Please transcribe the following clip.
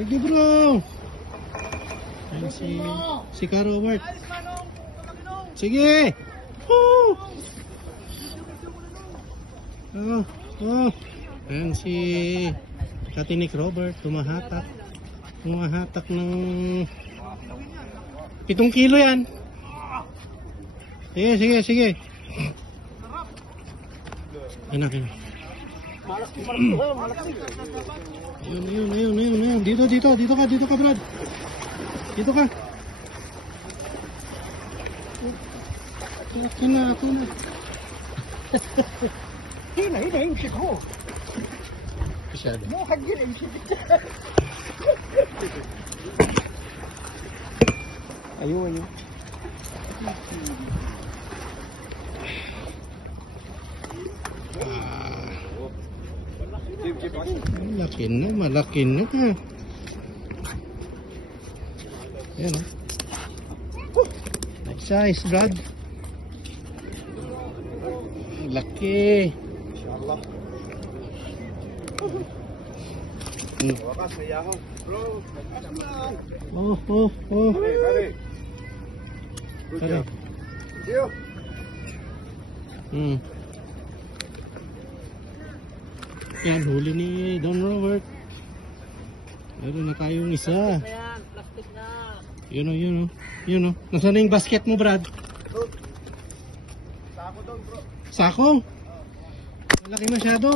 Sige bro. Ayan si Ka Robert. Sige. Woo! Ayan si Katinik Robert. Tumahatak ng 7 kilo yan. Sige. Anak. Ayun. Dito ka Brad. Dito ka. Ako na. هنا يمسك هو Masyado. مو حقنا يمسك ايوه Malaki na ka. Ayan o. Nice size, Brad. Laki. inshallah wakas ya ho bro Oh. Kare. Good Kare. job. Dio. Yan, huli ni Don Robert. Meron na tayong isa. Plastic na. Yun o. Nasaan na yung basket mo, Brad? Sako doon bro. Sako? Malaki masyado.